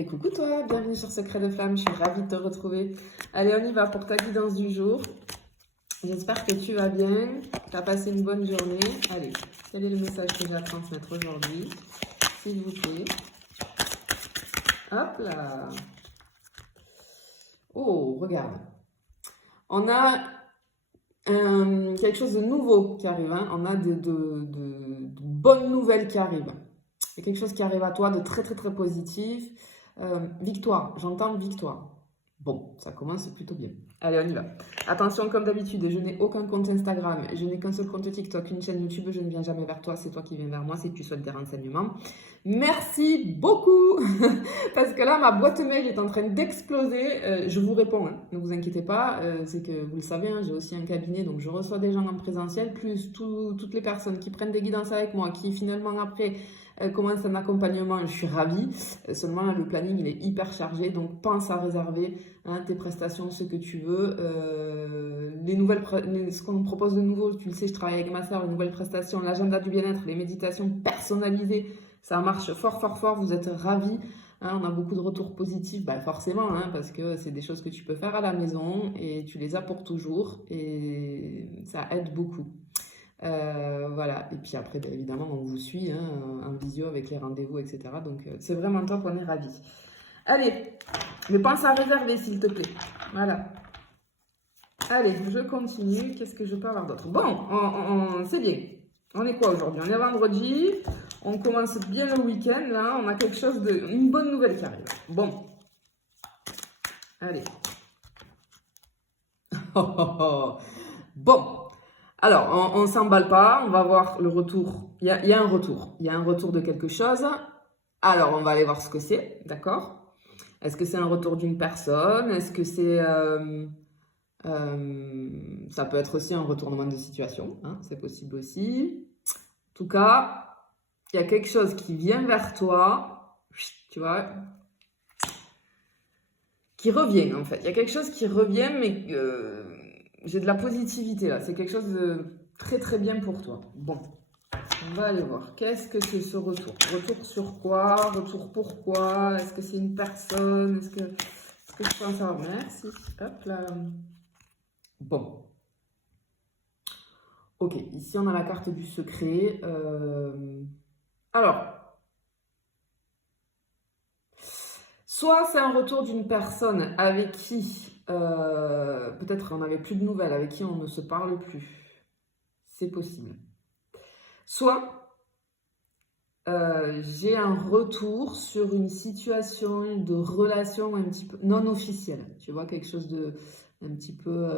Et coucou toi, bienvenue sur Secret de Flamme, je suis ravie de te retrouver. Allez, on y va pour ta guidance du jour. J'espère que tu vas bien, que tu as passé une bonne journée. Allez, quel est le message que j'ai à transmettre aujourd'hui? S'il vous plaît. Hop là. Oh, regarde. On a quelque chose de nouveau qui arrive. Hein. On a de bonnes nouvelles qui arrivent. Il y a quelque chose qui arrive à toi de très très très positif. Victoire, j'entends victoire. Bon, ça commence plutôt bien. Allez, on y va. Attention, comme d'habitude, je n'ai aucun compte Instagram, je n'ai qu'un seul compte TikTok, une chaîne YouTube, je ne viens jamais vers toi, c'est toi qui viens vers moi si tu souhaites des renseignements. Merci beaucoup parce que là, ma boîte mail est en train d'exploser. Je vous réponds, hein. Ne vous inquiétez pas, c'est que vous le savez, hein, j'ai aussi un cabinet, donc je reçois des gens en présentiel, plus toutes les personnes qui prennent des guidances avec moi, qui finalement après commencent un accompagnement, je suis ravie. Seulement, le planning, il est hyper chargé, donc pense à réserver tes prestations, ce que tu veux. Ce qu'on nous propose de nouveau, tu le sais, je travaille avec ma soeur, les nouvelles prestations, l'agenda du bien-être, les méditations personnalisées, ça marche fort, fort, fort, vous êtes ravis. On a beaucoup de retours positifs, forcément, parce que c'est des choses que tu peux faire à la maison et tu les as pour toujours et ça aide beaucoup. Voilà, et puis après, évidemment, on vous suit en visio avec les rendez-vous, etc. Donc, c'est vraiment top, on est ravis. Allez, mais pense à réserver, s'il te plaît. Voilà. Allez, je continue. Qu'est-ce que je peux avoir d'autre? Bon, c'est bien. On est quoi aujourd'hui? On est vendredi. On commence bien le week-end. Là, on a quelque chose une bonne nouvelle qui arrive. Bon. Allez. Bon. Alors, on ne s'emballe pas. On va voir le retour. Il y a un retour. Il y a un retour de quelque chose. Alors, on va aller voir ce que c'est. D'accord? Est-ce que c'est un retour d'une personne? Est-ce que c'est... ça peut être aussi un retournement de situation, hein, c'est possible aussi. En tout cas, il y a quelque chose qui vient vers toi, tu vois, qui revient en fait. Il y a quelque chose qui revient, mais j'ai de la positivité là. C'est quelque chose de très très bien pour toi. Bon, on va aller voir. Qu'est-ce que c'est ce retour? Retour sur quoi? Retour pourquoi? Est-ce que c'est une personne? Est-ce que je peux en savoir? Merci. Hop là. Bon. Ok, ici on a la carte du secret. Alors, soit c'est un retour d'une personne avec qui, peut-être on n'avait plus de nouvelles, avec qui on ne se parle plus. C'est possible. Soit j'ai un retour sur une situation de relation un petit peu non officielle. Tu vois, quelque chose de un petit peu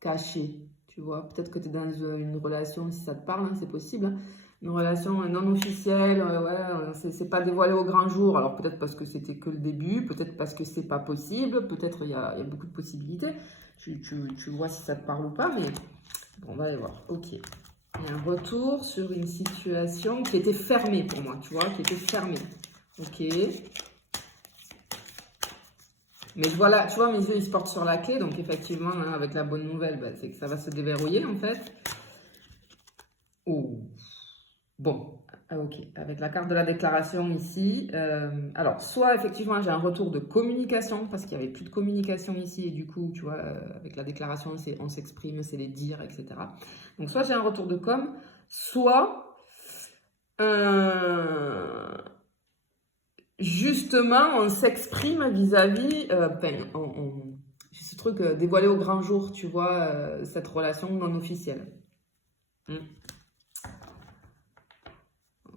caché. Tu vois, peut-être que tu es dans une relation, si ça te parle, c'est possible. Hein. Une relation non officielle, c'est pas dévoilé au grand jour. Alors peut-être parce que c'était que le début, peut-être parce que c'est pas possible, peut-être il y a beaucoup de possibilités. Tu vois si ça te parle ou pas, mais bon, on va aller voir. Ok. Il y a un retour sur une situation qui était fermée pour moi, tu vois, qui était fermée. Ok. Mais voilà, tu vois, mes yeux, ils se portent sur la clé. Donc, effectivement, avec la bonne nouvelle, c'est que ça va se déverrouiller, en fait. Oh. Bon, ok. Avec la carte de la déclaration ici. Alors, soit, effectivement, j'ai un retour de communication, parce qu'il n'y avait plus de communication ici. Et du coup, tu vois, avec la déclaration, on s'exprime, c'est les dires, etc. Donc, soit j'ai un retour de com, soit... justement, on s'exprime vis-à-vis, j'ai ce truc dévoilé au grand jour, tu vois, cette relation non officielle.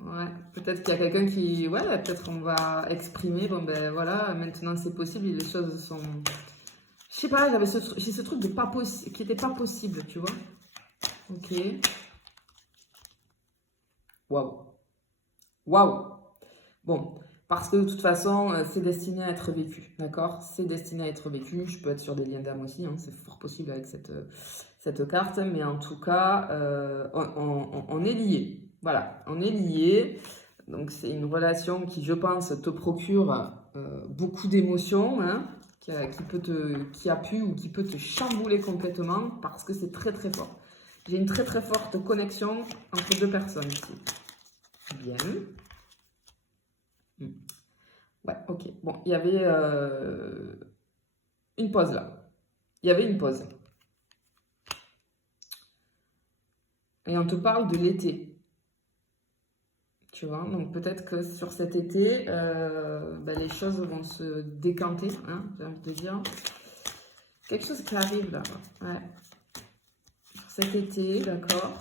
Ouais, peut-être qu'il y a quelqu'un qui, ouais, peut-être on va exprimer, bon ben voilà, maintenant c'est possible, les choses sont, je sais pas, j'ai ce truc de pas possible, qui était pas possible, tu vois. Ok. Waouh. Waouh. Bon, parce que de toute façon, c'est destiné à être vécu, d'accord? C'est destiné à être vécu. Je peux être sur des liens d'âme aussi, hein, c'est fort possible avec cette carte, mais en tout cas, on est liés. Voilà, on est liés. Donc, c'est une relation qui, je pense, te procure beaucoup d'émotions, hein, qui a pu ou qui peut te chambouler complètement parce que c'est très très fort. J'ai une très très forte connexion entre deux personnes ici. Bien. Ouais, ok. Bon, il y avait une pause là. Il y avait une pause. Et on te parle de l'été. Tu vois, donc peut-être que sur cet été, les choses vont se décanter, hein, j'ai envie de dire. Quelque chose qui arrive là. Ouais. Sur cet été, d'accord.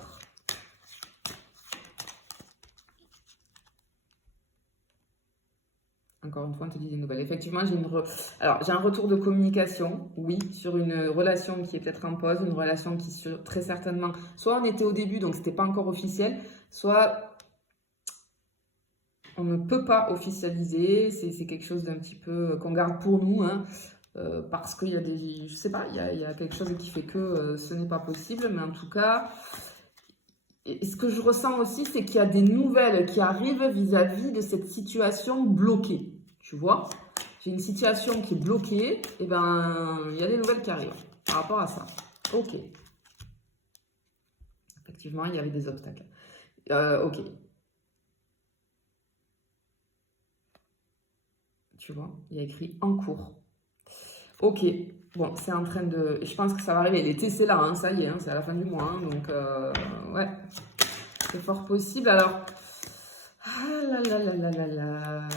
Encore une fois, on te dit des nouvelles. Effectivement, j'ai un retour de communication, oui, sur une relation qui est peut-être en pause, une relation qui, très certainement, soit on était au début, donc c'était pas encore officiel, soit on ne peut pas officialiser, c'est quelque chose d'un petit peu qu'on garde pour nous, hein, parce qu'il y a des, je sais pas, il y a quelque chose qui fait que ce n'est pas possible, mais en tout cas, et ce que je ressens aussi, c'est qu'il y a des nouvelles qui arrivent vis-à-vis de cette situation bloquée. Tu vois, j'ai une situation qui est bloquée, et ben il y a des nouvelles qui arrivent par rapport à ça. Ok. Effectivement, il y avait des obstacles. Ok. Tu vois, il y a écrit en cours. Ok. Bon, c'est en train de. Je pense que ça va arriver. L'été, c'est là, hein, ça y est, hein, c'est à la fin du mois. Hein, donc, ouais, c'est fort possible. Alors. Ah là là là là là là.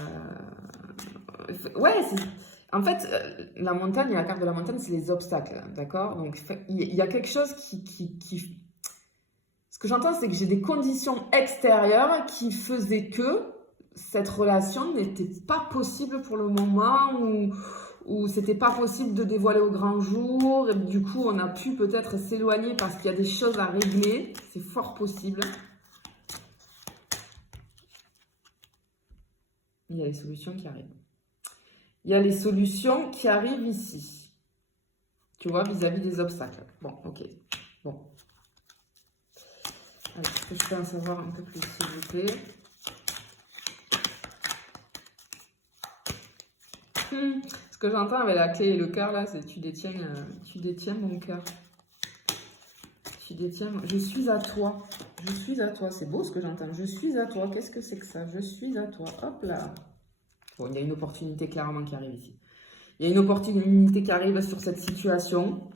Ouais, en fait, la montagne, la carte de la montagne, c'est les obstacles, d'accord? Donc, il y a quelque chose qui. Ce que j'entends, c'est que j'ai des conditions extérieures qui faisaient que cette relation n'était pas possible pour le moment, ou c'était pas possible de dévoiler au grand jour, et du coup, on a pu peut-être s'éloigner parce qu'il y a des choses à régler, c'est fort possible. Il y a les solutions qui arrivent. Il y a les solutions qui arrivent ici. Tu vois, vis-à-vis des obstacles. Bon, ok. Bon. Alors, est-ce que je peux en savoir un peu plus, s'il vous plaît? Ce que j'entends avec la clé et le cœur, là, c'est tu détiens mon cœur. Tu détiens... Je suis à toi. Je suis à toi. C'est beau ce que j'entends. Je suis à toi. Qu'est-ce que c'est que ça? Je suis à toi. Hop là. Bon, il y a une opportunité clairement qui arrive ici. Il y a une opportunité qui arrive sur cette situation.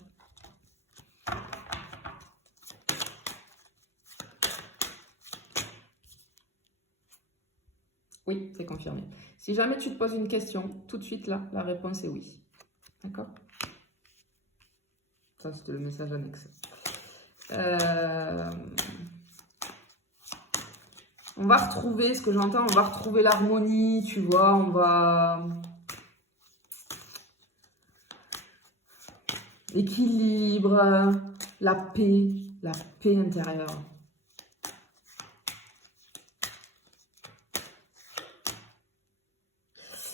Oui, c'est confirmé. Si jamais tu te poses une question, tout de suite là, la réponse est oui. D'accord? Ça, c'était le message annexe. On va retrouver, ce que j'entends, on va retrouver l'harmonie, tu vois, on va... L'équilibre, la paix intérieure.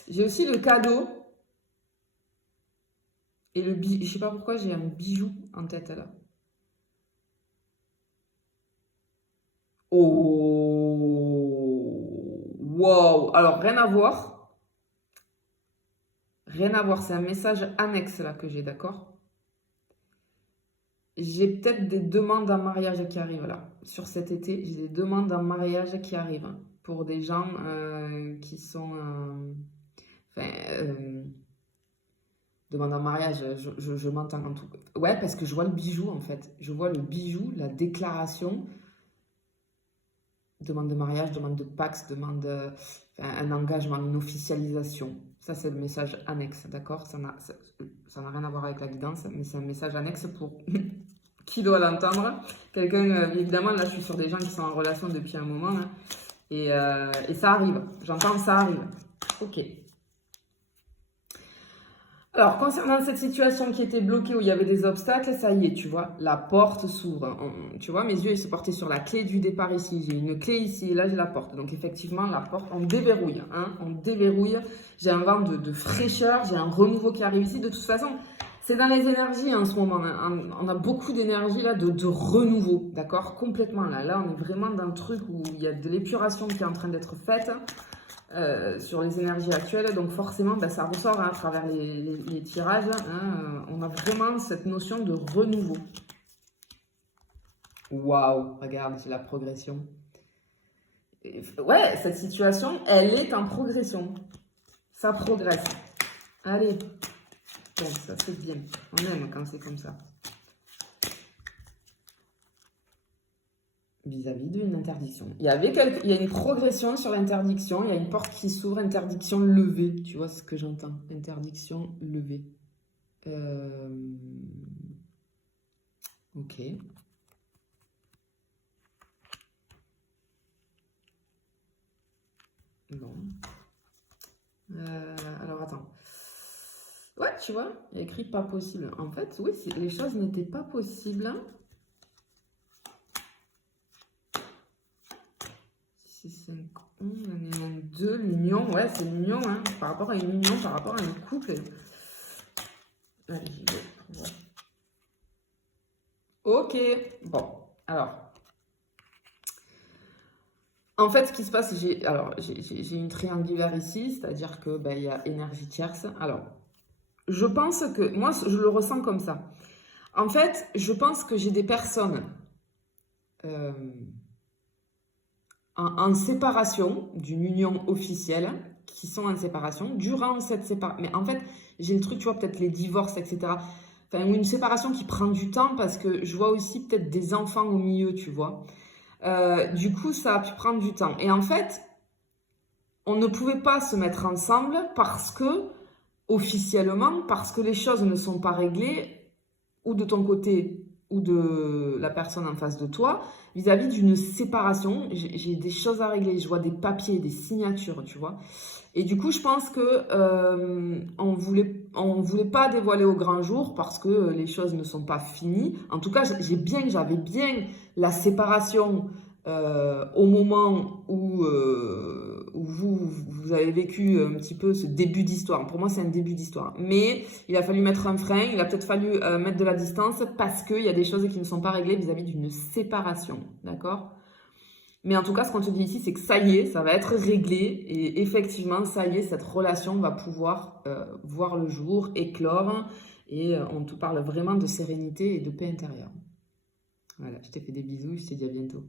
J'ai aussi le cadeau et le bijou. Je sais pas pourquoi j'ai un bijou en tête là. Oh, wow. Alors rien à voir. Rien à voir. C'est un message annexe là que j'ai, d'accord? J'ai peut-être des demandes en mariage qui arrivent là. Sur cet été, j'ai des demandes en mariage qui arrivent pour des gens qui sont... demande en mariage, je m'entends en tout. Ouais, parce que je vois le bijou en fait. Je vois le bijou, la déclaration. Demande de mariage, demande de Pax, demande un engagement, une officialisation. Ça, c'est le message annexe, d'accord? Ça n'a rien à voir avec la guidance, mais c'est un message annexe pour qui doit l'entendre. Quelqu'un, évidemment, là, je suis sur des gens qui sont en relation depuis un moment, là, et ça arrive. J'entends, ça arrive. Ok. Alors, concernant cette situation qui était bloquée, où il y avait des obstacles, ça y est, tu vois, la porte s'ouvre. Tu vois, mes yeux, ils se portaient sur la clé du départ ici. J'ai une clé ici, et là, j'ai la porte. Donc, effectivement, la porte, on déverrouille. Hein, on déverrouille. J'ai un vent de fraîcheur, j'ai un renouveau qui arrive ici. De toute façon, c'est dans les énergies en ce moment. Hein. On a beaucoup d'énergie, là, de renouveau, d'accord? Complètement, là. Là, on est vraiment dans le truc où il y a de l'épuration qui est en train d'être faite. Sur les énergies actuelles, donc forcément ça ressort à travers les tirages, hein, on a vraiment cette notion de renouveau. Waouh, regarde, c'est la progression. Ouais, cette situation, elle est en progression. Ça progresse. Allez. Bon, ça c'est bien. On aime quand c'est comme ça. Vis-à-vis d'une interdiction. Il y a une progression sur l'interdiction. Il y a une porte qui s'ouvre, interdiction levée. Tu vois ce que j'entends? Interdiction levée. Ok. Bon. Alors, attends. Ouais, tu vois, il y a écrit pas possible. En fait, oui, les choses n'étaient pas possibles. 6, 5, 11, 2, l'union. Ouais, c'est l'union, hein. Par rapport à une union, par rapport à un couple. Allez, j'y vais. Ouais. Ok. Bon, alors. En fait, ce qui se passe, j'ai une triangulaire ici, c'est-à-dire que il y a énergie tierce. Alors, je pense que, moi, je le ressens comme ça. En fait, je pense que j'ai des personnes en séparation d'une union officielle, qui sont en séparation, durant cette séparation. Mais en fait, j'ai le truc, tu vois, peut-être les divorces, etc. Enfin, ou une séparation qui prend du temps parce que je vois aussi peut-être des enfants au milieu, tu vois. Du coup, ça a pu prendre du temps. Et en fait, on ne pouvait pas se mettre ensemble parce que, officiellement, parce que les choses ne sont pas réglées, ou de ton côté, ou de la personne en face de toi, vis-à-vis d'une séparation. J'ai des choses à régler, je vois des papiers, des signatures, tu vois. Et du coup, je pense que on voulait pas dévoiler au grand jour parce que les choses ne sont pas finies. En tout cas, j'avais bien la séparation au moment où vous avez vécu un petit peu ce début d'histoire. Pour moi, c'est un début d'histoire. Mais il a fallu mettre un frein, il a peut-être fallu mettre de la distance parce qu'il y a des choses qui ne sont pas réglées vis-à-vis d'une séparation. D'accord? Mais en tout cas, ce qu'on te dit ici, c'est que ça y est, ça va être réglé. Et effectivement, ça y est, cette relation va pouvoir voir le jour, éclore. Et on te parle vraiment de sérénité et de paix intérieure. Voilà, je t'ai fait des bisous, je te dis à bientôt.